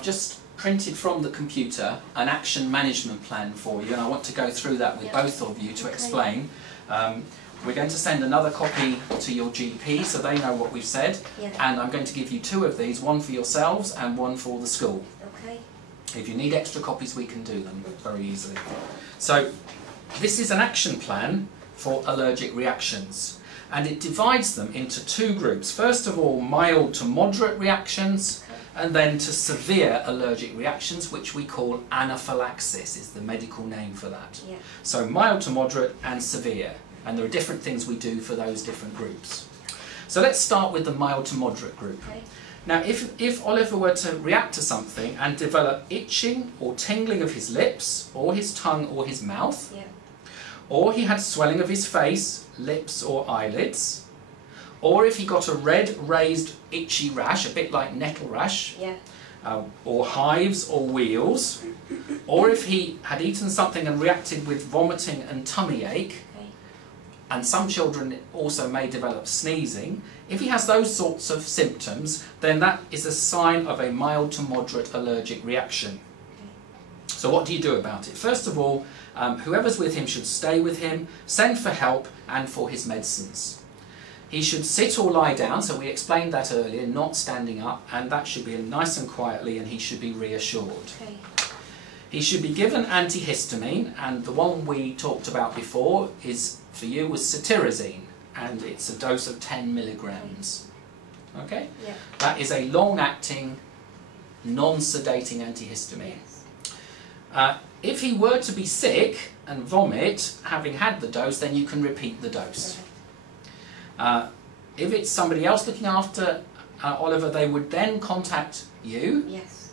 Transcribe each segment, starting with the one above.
I've just printed from the computer an action management plan for you, and I want to go through that with both of you to explain. We're going to send another copy to your GP so they know what we've said, and I'm going to give you 2 of these, one for yourselves and one for the school. Okay. If you need extra copies, we can do them very easily. So this is an action plan for allergic reactions, and it divides them into 2 groups. First of all, mild to moderate reactions, and then to severe allergic reactions, which we call anaphylaxis, is the medical name for that. Yeah. So mild to moderate and severe, and there are different things we do for those different groups. So let's start with the mild to moderate group. Okay. Now if Oliver were to react to something and develop itching or tingling of his lips, or his tongue or his mouth, or he had swelling of his face, lips or eyelids, or if he got a red raised itchy rash, a bit like nettle rash, or hives or wheals, or if he had eaten something and reacted with vomiting and tummy ache, and some children also may develop sneezing, if he has those sorts of symptoms, then that is a sign of a mild to moderate allergic reaction. So what do you do about it? First of all, whoever's with him should stay with him, send for help and for his medicines. He should sit or lie down, so we explained that earlier, not standing up, and that should be nice and quietly, and he should be reassured. Okay. He should be given antihistamine, and the one we talked about before for you was cetirizine, and it's a dose of 10 milligrams. Okay? Yeah. That is a long-acting, non-sedating antihistamine. Yes. If he were to be sick and vomit, having had the dose, then you can repeat the dose. Okay. If it's somebody else looking after Oliver, they would then contact you. Yes.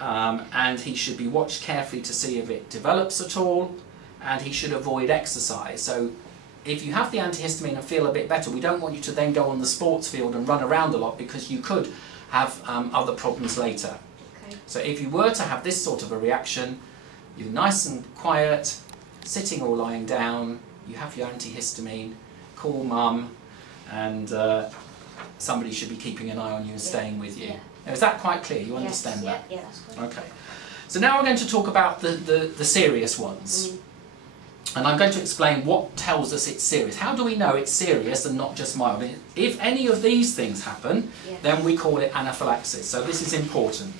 And he should be watched carefully to see if it develops at all, and he should avoid exercise. So if you have the antihistamine and feel a bit better, we don't want you to then go on the sports field and run around a lot, because you could have other problems later. Okay. So if you were to have this sort of a reaction, you're nice and quiet, sitting or lying down, you have your antihistamine, call mum, and somebody should be keeping an eye on you and staying with you. Now, is that quite clear? You understand that? Yeah, that's good. Okay. So now we're going to talk about the serious ones. And I'm going to explain what tells us it's serious. How do we know it's serious and not just mild? If any of these things happen, then we call it anaphylaxis. So this is important.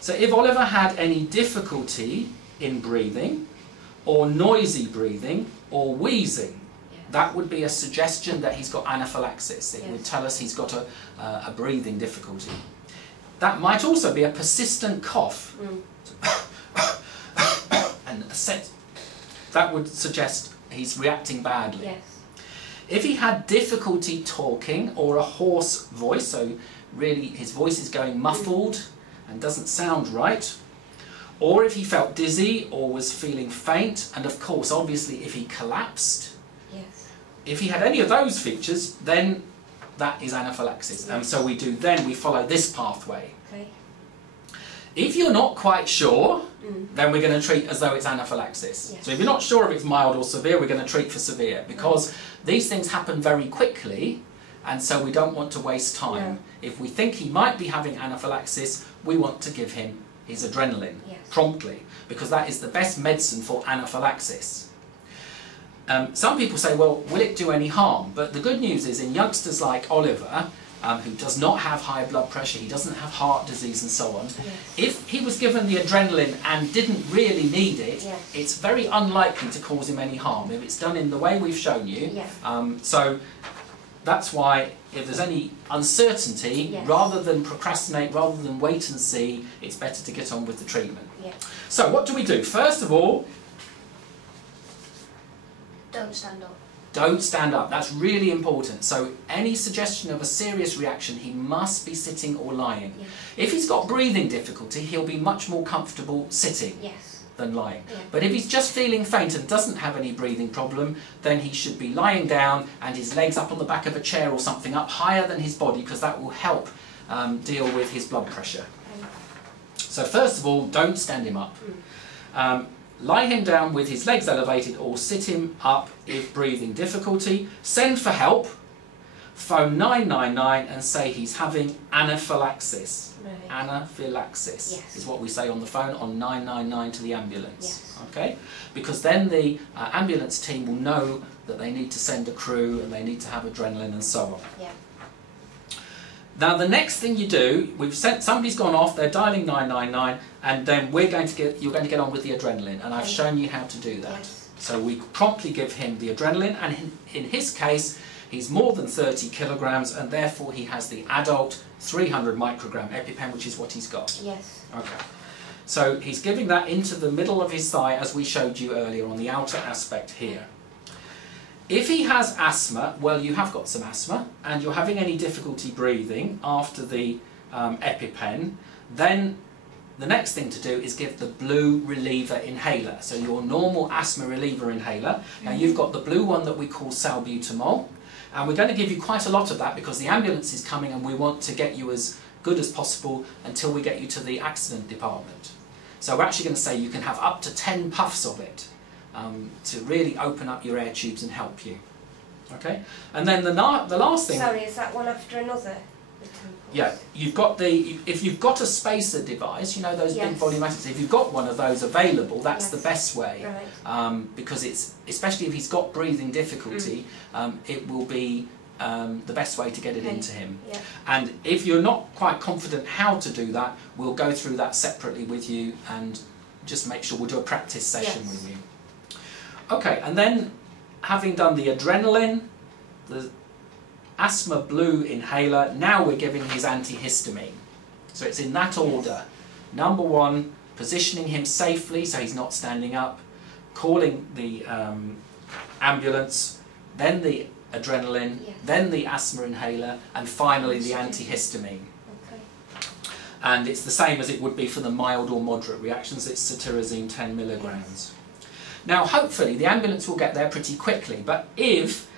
So if Oliver had any difficulty in breathing, or noisy breathing, or wheezing, that would be a suggestion that he's got anaphylaxis. It would tell us he's got a breathing difficulty. That might also be a persistent cough. And that would suggest he's reacting badly. Yes. If he had difficulty talking or a hoarse voice, so really his voice is going muffled and doesn't sound right, or if he felt dizzy or was feeling faint, and of course, obviously, if he collapsed, if he had any of those features, then that is anaphylaxis. And so we follow this pathway. Okay. If you're not quite sure, then we're going to treat as though it's anaphylaxis. So if you're not sure if it's mild or severe, we're going to treat for severe, because these things happen very quickly, and so we don't want to waste time. If we think he might be having anaphylaxis, we want to give him his adrenaline promptly, because that is the best medicine for anaphylaxis. Some people say, well, will it do any harm? But the good news is, in youngsters like Oliver, who does not have high blood pressure, he doesn't have heart disease and so on, if he was given the adrenaline and didn't really need it, it's very unlikely to cause him any harm if it's done in the way we've shown you. So that's why, if there's any uncertainty, rather than procrastinate, rather than wait and see, it's better to get on with the treatment. So what do we do? First of all, don't stand up. Don't stand up. That's really important. So any suggestion of a serious reaction, he must be sitting or lying. If he's got breathing difficulty, he'll be much more comfortable sitting than lying. But if he's just feeling faint and doesn't have any breathing problem, then he should be lying down and his legs up on the back of a chair or something, up higher than his body, because that will help deal with his blood pressure. So first of all, don't stand him up. Lie him down with his legs elevated, or sit him up if breathing difficulty. Send for help. phone 999 and say he's having anaphylaxis. Right. Anaphylaxis Yes. is what we say on the phone on 999 to the ambulance. Yes. Okay? Because then the ambulance team will know that they need to send a crew and they need to have adrenaline and so on. Yeah. Now the next thing you do, somebody's gone off, they're dialing 999, and then you're going to get on with the adrenaline, and I've shown you how to do that. Yes. So we promptly give him the adrenaline, and in his case, he's more than 30 kilograms, and therefore he has the adult 300 microgram EpiPen, which is what he's got. Yes. Okay. So he's giving that into the middle of his thigh, as we showed you earlier on the outer aspect here. If he has asthma, well, you have got some asthma, and you're having any difficulty breathing after the EpiPen, then the next thing to do is give the blue reliever inhaler. So your normal asthma reliever inhaler. Now you've got the blue one that we call salbutamol, and we're going to give you quite a lot of that because the ambulance is coming and we want to get you as good as possible until we get you to the accident department. So we're actually going to say you can have up to 10 puffs of it. To really open up your air tubes and help you. Okay? And then the last thing... Sorry, is that one after another? Yeah, if you've got a spacer device, you know those big volumatics, if you've got one of those available, that's the best way. Right. Because especially if he's got breathing difficulty, it will be the best way to get it into him. Yeah. And if you're not quite confident how to do that, we'll go through that separately with you and just make sure we'll do a practice session with you. Okay, and then having done the adrenaline, the asthma blue inhaler, now we're giving his antihistamine. So it's in that order. Number one, positioning him safely so he's not standing up, calling the ambulance, then the adrenaline, then the asthma inhaler, and finally the antihistamine. Okay. And it's the same as it would be for the mild or moderate reactions. It's cetirizine 10 milligrams. Now hopefully the ambulance will get there pretty quickly, but if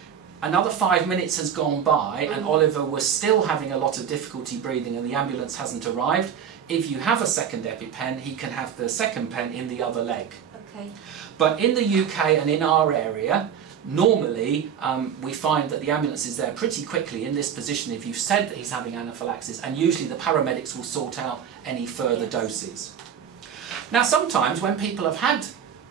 another 5 minutes has gone by and Oliver was still having a lot of difficulty breathing and the ambulance hasn't arrived, if you have a second EpiPen, he can have the second pen in the other leg. Okay. But in the UK and in our area, normally we find that the ambulance is there pretty quickly in this position if you've said that he's having anaphylaxis, and usually the paramedics will sort out any further doses. Now sometimes when people have had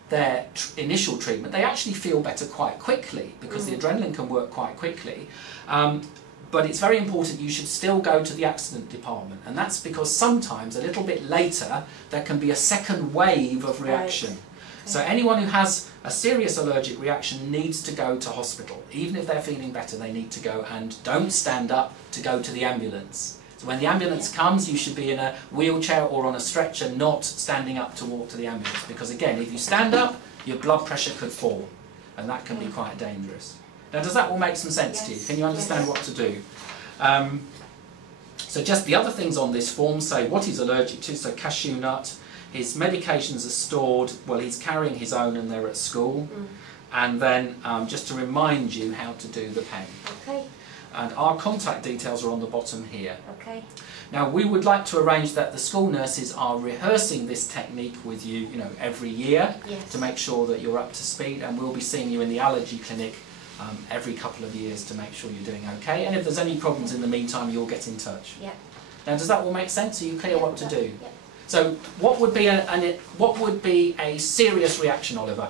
their initial treatment, they actually feel better quite quickly because the adrenaline can work quite quickly. But it's very important you should still go to the accident department, and that's because sometimes a little bit later there can be a second wave of reaction. Right. So anyone who has a serious allergic reaction needs to go to hospital. Even if they're feeling better, they need to go, and don't stand up to go to the ambulance. So when the ambulance comes, you should be in a wheelchair or on a stretcher, not standing up to walk to the ambulance. Because again, if you stand up, your blood pressure could fall, and that can be quite dangerous. Now, does that all make some sense to you? Can you understand what to do? So just the other things on this form say what he's allergic to, so cashew nut. His medications are stored, well, he's carrying his own and they're at school. And then just to remind you how to do the pen. Okay. And our contact details are on the bottom here. Okay. Now we would like to arrange that the school nurses are rehearsing this technique with you, every year to make sure that you're up to speed, and we'll be seeing you in the allergy clinic every couple of years to make sure you're doing okay. And if there's any problems in the meantime, you'll get in touch. Yeah. Now does that all make sense? Are you clear what to do? Yeah. So what would be a serious reaction, Oliver?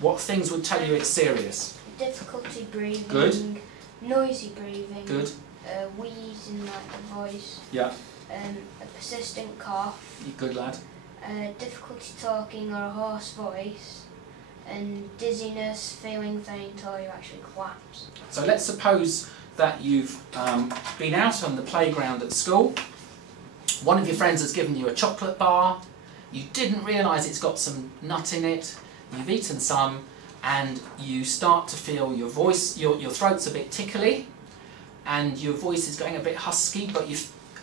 What things would tell you it's serious? Difficulty breathing. Good. Noisy breathing. Good. Wheeze in the voice. Yeah. A persistent cough. Good lad. Difficulty talking or a hoarse voice. And dizziness, feeling faint, or you actually collapse. So let's suppose that you've been out on the playground at school. One of your friends has given you a chocolate bar. You didn't realise it's got some nut in it. You've eaten some, and you start to feel your voice, your throat's a bit tickly, and your voice is going a bit husky, but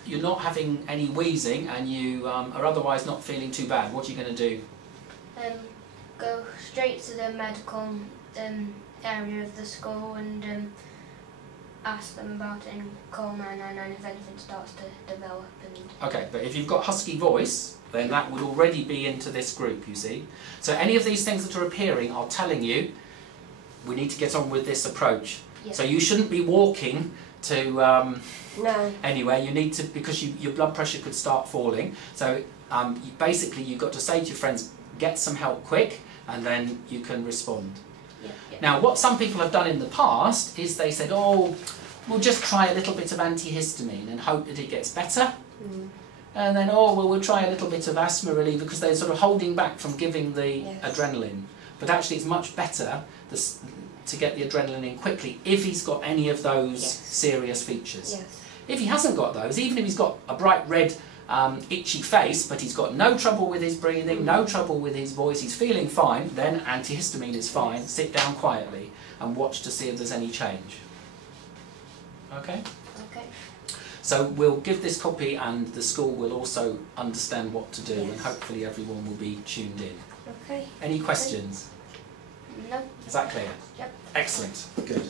you're not having any wheezing, and you are otherwise not feeling too bad. What are you going to do? Go straight to the medical area of the school and ask them about it and call 999 if anything starts to develop. Okay, but if you've got husky voice, then that would already be into this group, you see. So any of these things that are appearing are telling you we need to get on with this approach. Yeah. So you shouldn't be walking to No. anywhere. You need to, because your blood pressure could start falling. So basically you've got to say to your friends, get some help quick, and then you can respond. Yeah. Now, what some people have done in the past is they said, oh, we'll just try a little bit of antihistamine and hope that it gets better. And then, oh, well, we'll try a little bit of asthma reliever, because they're sort of holding back from giving the adrenaline. But actually it's much better to get the adrenaline in quickly if he's got any of those serious features. If he hasn't got those, even if he's got a bright red itchy face, but he's got no trouble with his breathing, no trouble with his voice, he's feeling fine, then antihistamine is fine. Sit down quietly and watch to see if there's any change. Okay? Okay. So we'll give this copy, and the school will also understand what to do, and hopefully everyone will be tuned in. Okay. Any questions? No. Is that clear? Yep. Excellent. Good.